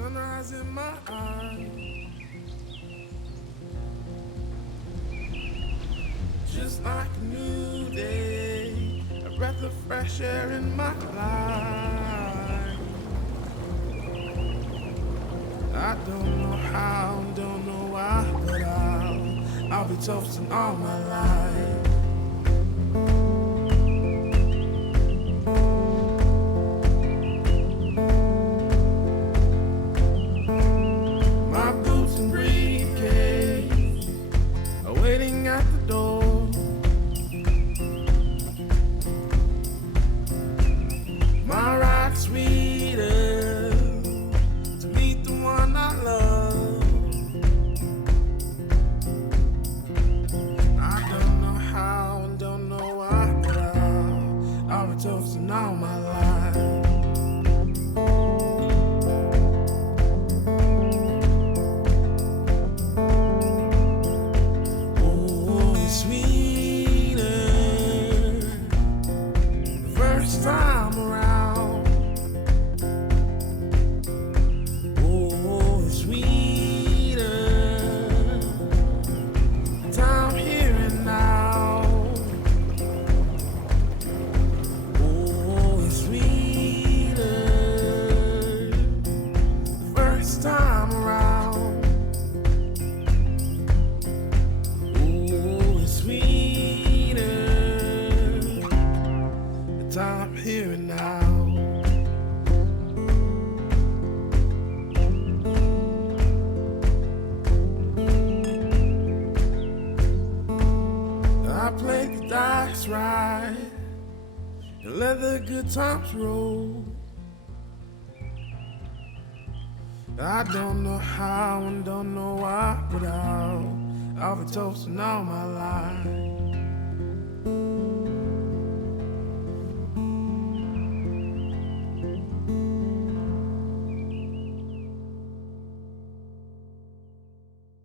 Sunrise in my eyes, just like a new day, a breath of fresh air in my life. I don't know how, don't know why, but I'll be toasting all my life. Times roll. I don't know how and don't know why, but I'll be toasting all my life.